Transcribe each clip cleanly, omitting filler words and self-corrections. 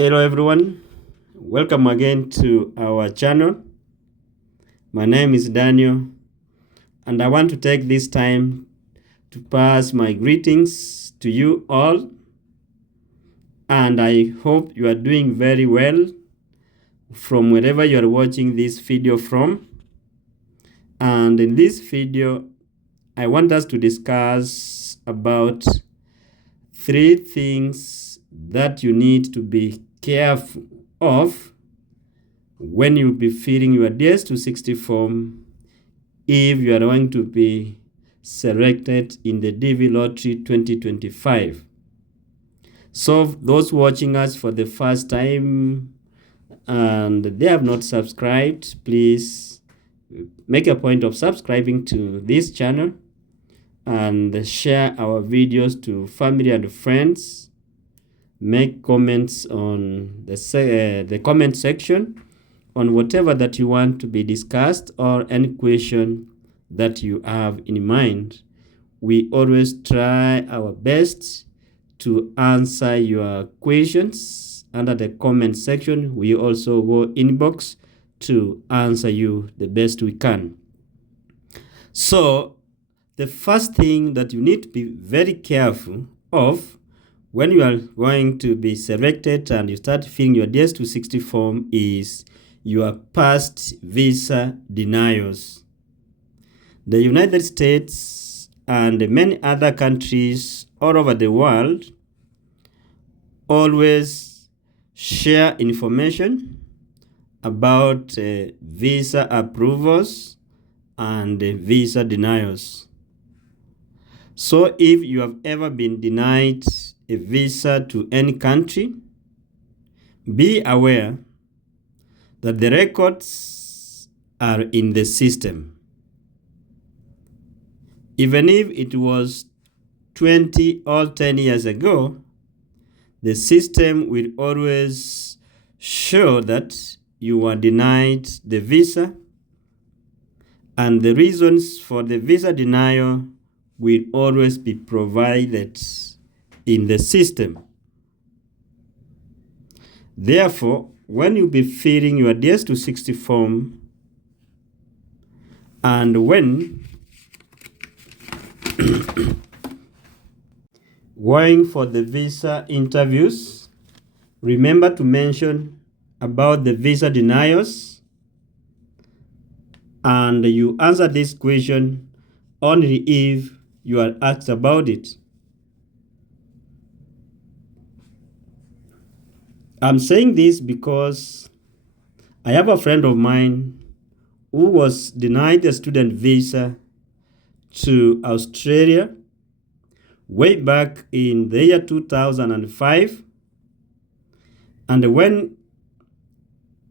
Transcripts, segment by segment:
Hello everyone, welcome again to our channel. My name is Daniel and I want to take this time to pass my greetings to you all, and I hope you are doing very well from wherever you are watching this video from. And in this video I want us to discuss about 3 things that you need to be careful of when you'll be filling your DS260 form if you are going to be selected in the DV Lottery 2025. So those watching us for the first time and they have not subscribed, please make a point of subscribing to this channel and share our videos to family and friends. Make comments on the comment section on whatever that you want to be discussed or any question that you have in mind. We always try our best to answer your questions under the comment section. We also go inbox to answer you the best we can. So the first thing that you need to be very careful of when you are going to be selected and you start filling your DS260 form is your past visa denials. The United States and many other countries all over the world always share information about visa approvals and visa denials. So if you have ever been denied a visa to any country, be aware that the records are in the system. Even if it was 20 or 10 years ago, the system will always show that you were denied the visa, and the reasons for the visa denial will always be provided in the system. Therefore, when you be filling your DS260 form and when going for the visa interviews, remember to mention about the visa denials, and you answer this question only if you are asked about it. I'm saying this because I have a friend of mine who was denied a student visa to Australia way back in the year 2005. And when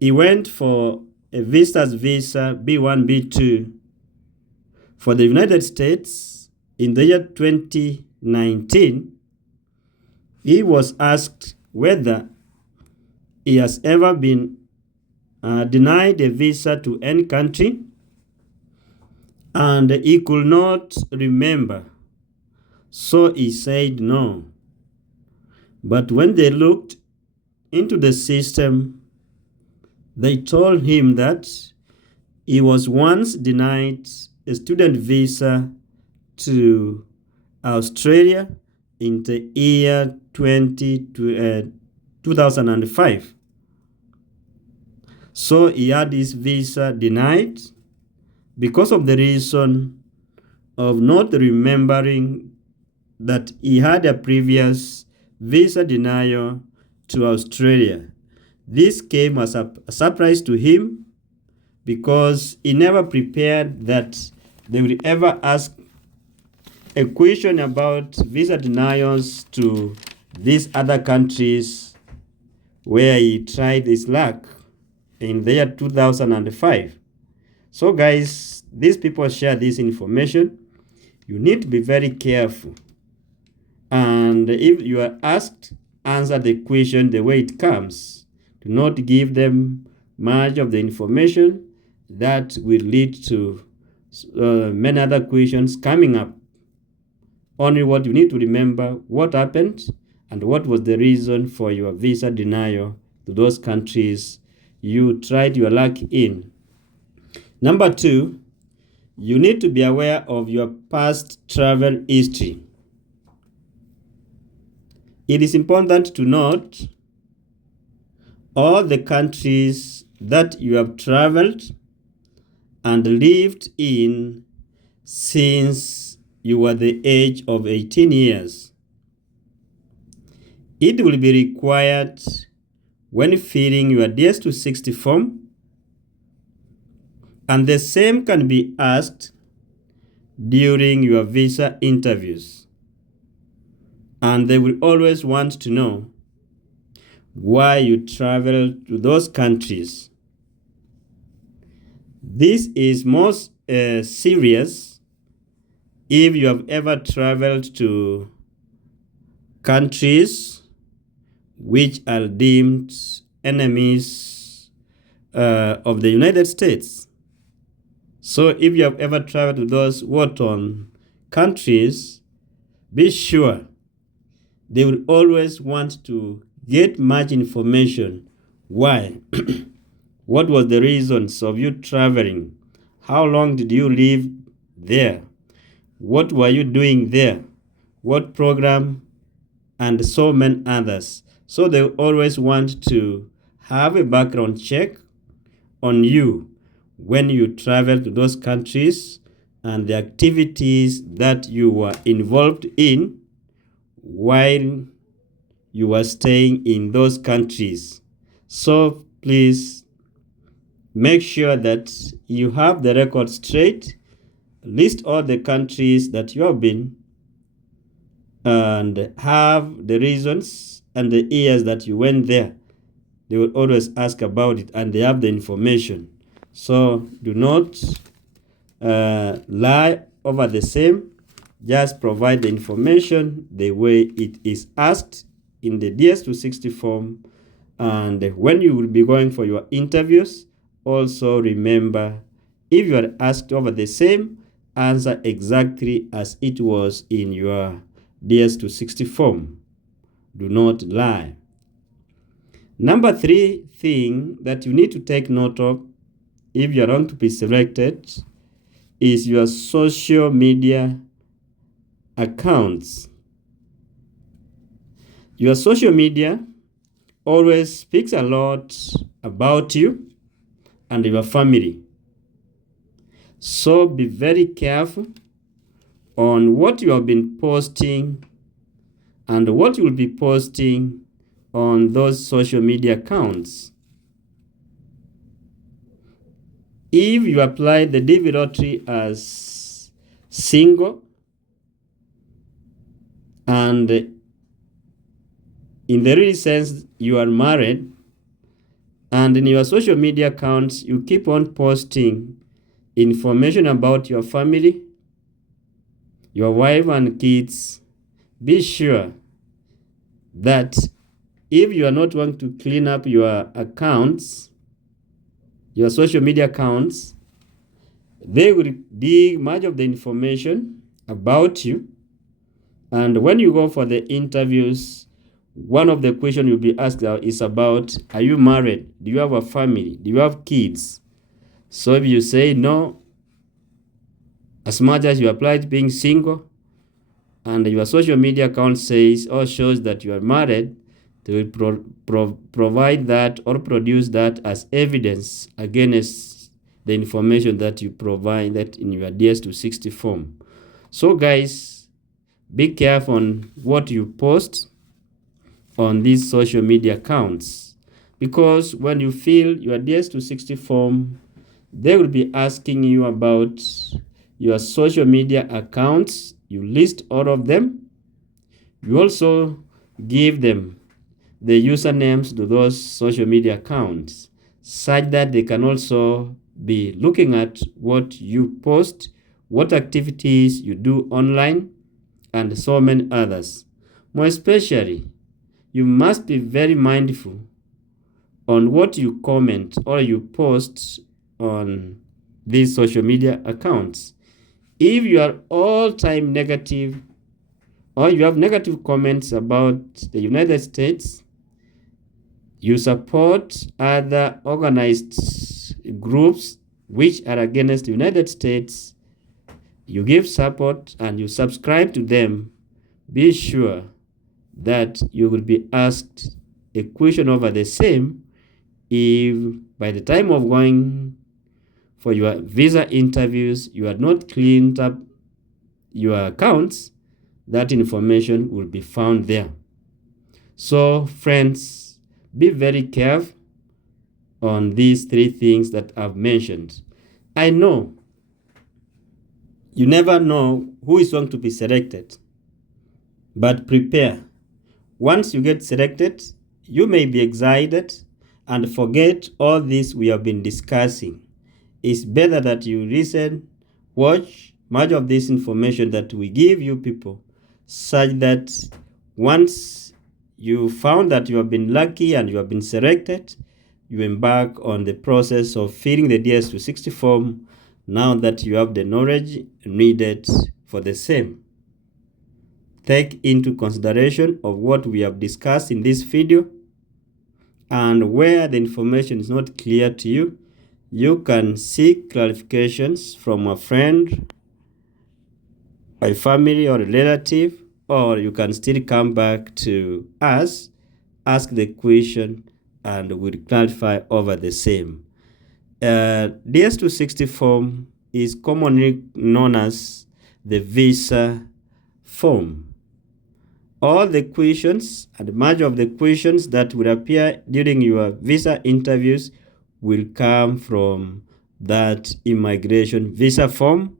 he went for a visitor's visa B1, B2 for the United States in the year 2019, he was asked whether he has ever been denied a visa to any country, and he could not remember. So he said no. But when they looked into the system, they told him that he was once denied a student visa to Australia in the year 2005. So he had his visa denied because of the reason of not remembering that he had a previous visa denial to Australia. This came as a surprise to him because he never prepared that they will ever ask a question about visa denials to these other countries where he tried his luck in the year 2005. So guys, these people share this information. You need to be very careful. And if you are asked, answer the question the way it comes. Do not give them much of the information that will lead to many other questions coming up. Only what you need to remember, what happened and what was the reason for your visa denial to those countries you tried your luck in. Number 2, you need to be aware of your past travel history. It is important to note all the countries that you have traveled and lived in since you were the age of 18 years. It will be required when filling your DS-260 form, and the same can be asked during your visa interviews. And they will always want to know why you traveled to those countries. This is most serious if you have ever traveled to countries which are deemed enemies of the United States. So if you have ever traveled to those war-torn countries, be sure they will always want to get much information. Why? What was the reasons of you traveling? How long did you live there? What were you doing there? What program? And so many others. So they always want to have a background check on you when you travel to those countries and the activities that you were involved in while you were staying in those countries. So please make sure that you have the record straight. List all the countries that you have been and have the reasons and the years that you went there. They will always ask about it and they have the information. So do not lie over the same. Just provide the information the way it is asked in the DS-260 form. And when you will be going for your interviews, also remember, if you are asked over the same, answer exactly as it was in your DS-260 form. Do not lie. Number 3 thing that you need to take note of if you are going to be selected is your social media accounts. Your social media always speaks a lot about you and your family. So be very careful on what you have been posting and what you will be posting on those social media accounts. If you apply the DV lottery as single and in the real sense you are married, and in your social media accounts you keep on posting information about your family, your wife and kids, be sure that if you are not going to clean up your accounts, your social media accounts, they will dig much of the information about you. And when you go for the interviews, one of the questions you'll be asked is about, are you married? Do you have a family? Do you have kids? So if you say no, as much as you applied being single, and your social media account says or shows that you are married, they will provide that or produce that as evidence against the information that you provided in your DS-260 form. So guys, be careful on what you post on these social media accounts, because when you fill your DS-260 form, they will be asking you about your social media accounts. You list all of them. You also give them the usernames to those social media accounts, such that they can also be looking at what you post, what activities you do online, and so many others. More especially, you must be very mindful on what you comment or you post on these social media accounts. If you are all-time negative or you have negative comments about the United States, you support other organized groups which are against the United States, you give support and you subscribe to them, be sure that you will be asked a question over the same if by the time of going for your visa interviews you had not cleaned up your accounts. That information will be found there. So friends, be very careful on these three things that I've mentioned. I know you never know who is going to be selected, but prepare. Once you get selected, you may be excited and forget all this we have been discussing. It's better that you listen, watch much of this information that we give you people, such that once you found that you have been lucky and you have been selected, you embark on the process of filling the DS260 form now that you have the knowledge needed for the same. Take into consideration of what we have discussed in this video, and where the information is not clear to you, you can seek clarifications from a friend, a family or a relative, or you can still come back to us, ask the question, and we'll clarify over the same. DS260 form is commonly known as the visa form. All the questions and much of the questions that will appear during your visa interviews will come from that immigration visa form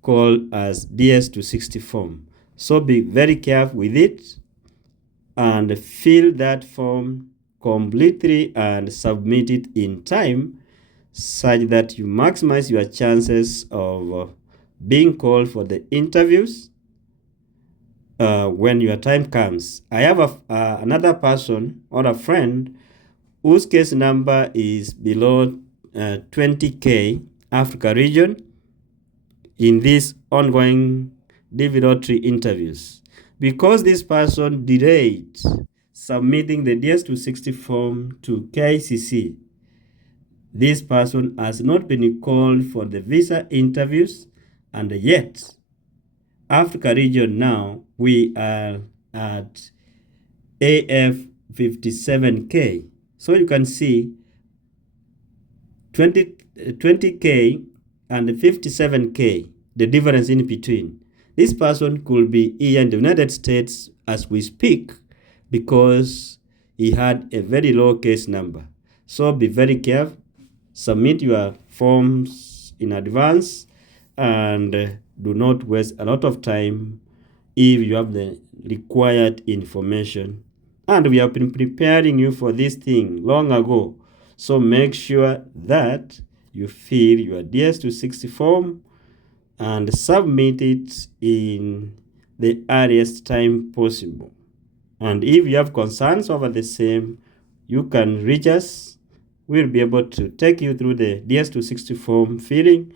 called as DS260 form. So be very careful with it and fill that form completely and submit it in time such that you maximize your chances of being called for the interviews when your time comes. I have another person or a friend whose case number is below 20K Africa region in these ongoing divinatory interviews. Because this person delayed submitting the DS260 form to KICC, this person has not been called for the visa interviews, and yet Africa region now we are at AF 57K. So you can see 20K and 57K, the difference in between. This person could be here in the United States as we speak because he had a very low case number. So be very careful, submit your forms in advance, and do not waste a lot of time if you have the required information. And we have been preparing you for this thing long ago. So make sure that you fill your DS260 form and submit it in the earliest time possible. And if you have concerns over the same, you can reach us. We'll be able to take you through the DS260 form filling,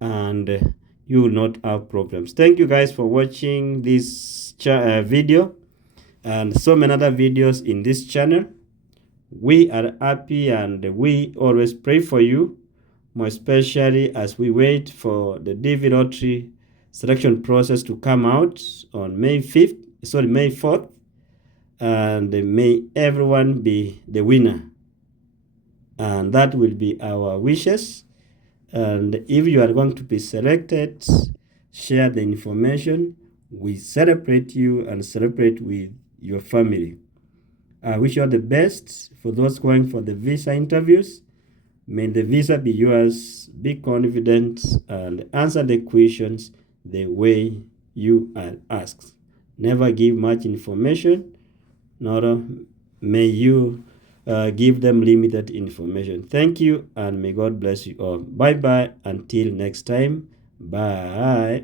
and you will not have problems. Thank you guys for watching this video and so many other videos in this channel. We are happy and we always pray for you, more especially as we wait for the DV lottery selection process to come out on May 4th, and may everyone be the winner. And that will be our wishes. And if you are going to be selected, share the information. We celebrate you and celebrate with your family. I wish you all the best for those going for the visa interviews. May the visa be yours. Be confident and answer the questions the way you are asked. Never give much information, nor may you give them limited information. Thank you, and may God bless you all. Bye-bye. Until next time. Bye.